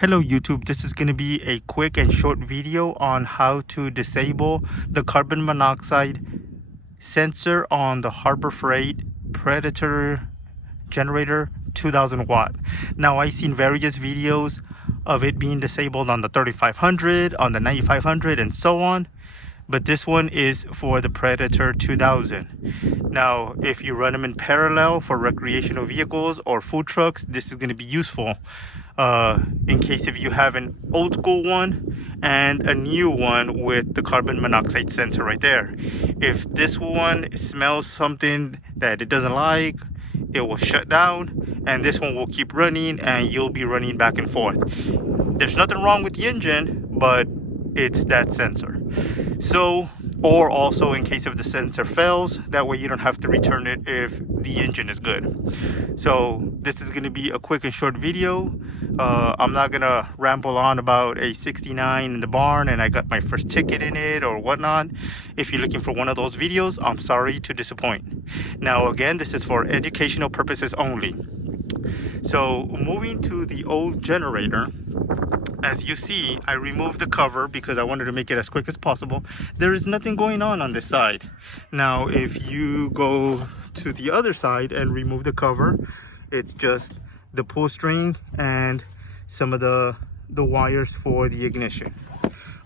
Hello YouTube, this is going to be a quick and short video on how to disable the carbon monoxide sensor on the Harbor Freight Predator generator 2000 watt. Now I've seen various videos of it being disabled on the 3500, on the 9500 and so on, but this one is for the Predator 2000. Now if you run them in parallel for recreational vehicles or food trucks, this is going to be useful in case if you have an old school one and a new one with the carbon monoxide sensor right there. If this one smells something that it doesn't like, it will shut down, and this one will keep running and you'll be running back and forth. There's nothing wrong with the engine, but it's that sensor. So, or also in case if the sensor fails, that way you don't have to return it if the engine is good. So this is going to be a quick and short video. I'm not going to ramble on about a 69 in the barn and I got my first ticket in it or whatnot. If you're looking for one of those videos, I'm sorry to disappoint. Now again, this is for educational purposes only. So moving to the old generator, as you see, I removed the cover because I wanted to make it as quick as possible. There is nothing going on this side. Now if you go to the other side and remove the cover, it's just the pull string and some of the wires for the ignition.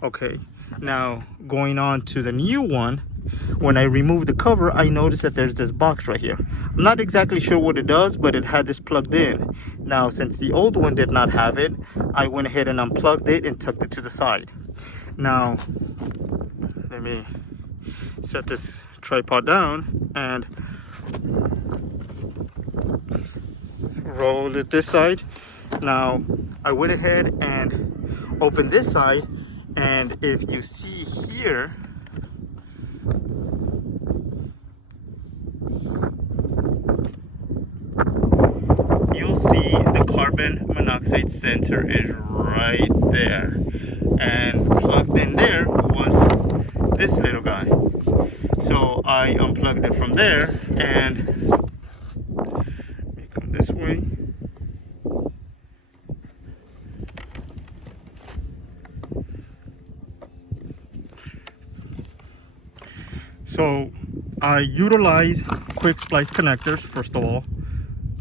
Okay, now going on to the new one, when I removed the cover, I noticed that there's this box right here. I'm not exactly sure what it does, but it had this plugged in. Now, since the old one did not have it, I went ahead and unplugged it and tucked it to the side. Now, let me set this tripod down and roll it this side. Now, I went ahead and opened this side, and if you see here, you'll see the carbon monoxide sensor is right there, and plugged in there was this little guy. So I unplugged it from there, and let me come this way. So I utilize quick splice connectors first of all,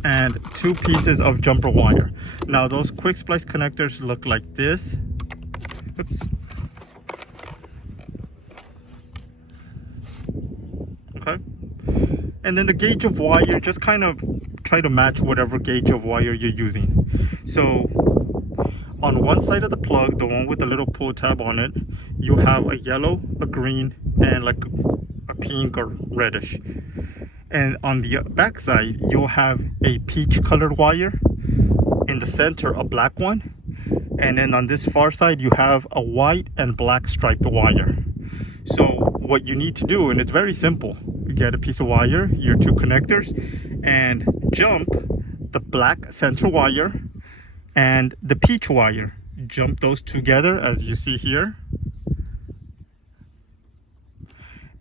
and 2 pieces of jumper wire. Now those quick splice connectors look like this. Oops. Okay. And then the gauge of wire, just kind of try to match whatever gauge of wire you're using. So on one side of the plug, the one with the little pull tab on it, you have a yellow, a green, and like a pink or reddish. And on the back side, you'll have a peach colored wire. In the center, a black one. And then on this far side, you have a white and black striped wire. So what you need to do, and it's very simple, you get a piece of wire, your 2 connectors, and jump the black center wire and the peach wire. Jump those together as you see here.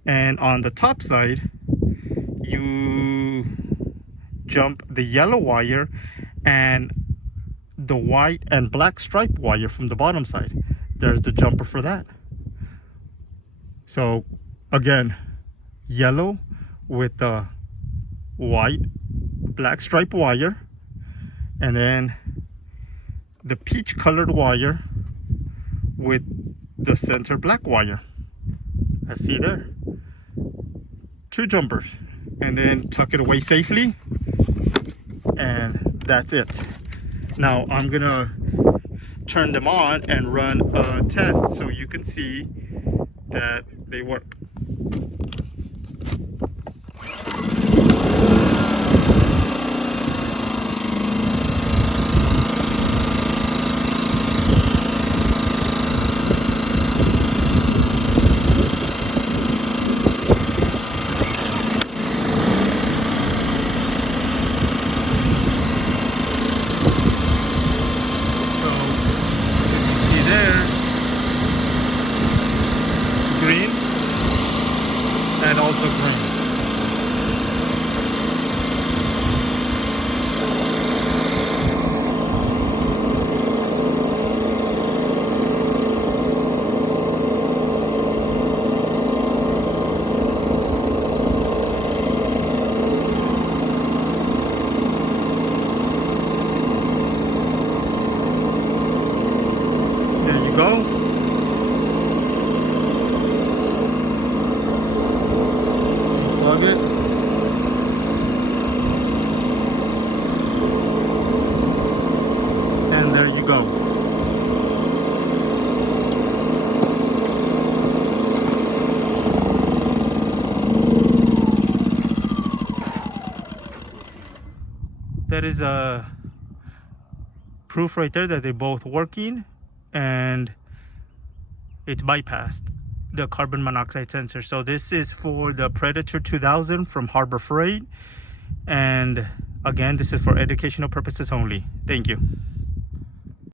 And on the top side, you jump the yellow wire and the white and black stripe wire from the bottom side. There's the jumper for that. So again, yellow with the white black stripe wire, and then the peach colored wire with the center black wire. I see there. 2 jumpers, and then tuck it away safely, and that's it. Now I'm gonna turn them on and run a test so you can see that they work. Green, go. Plug it. And there you go. That is a proof right there that they're both working, and it's bypassed the carbon monoxide sensor. So this is for the Predator 2000 from Harbor Freight, and again, this is for educational purposes only. Thank you.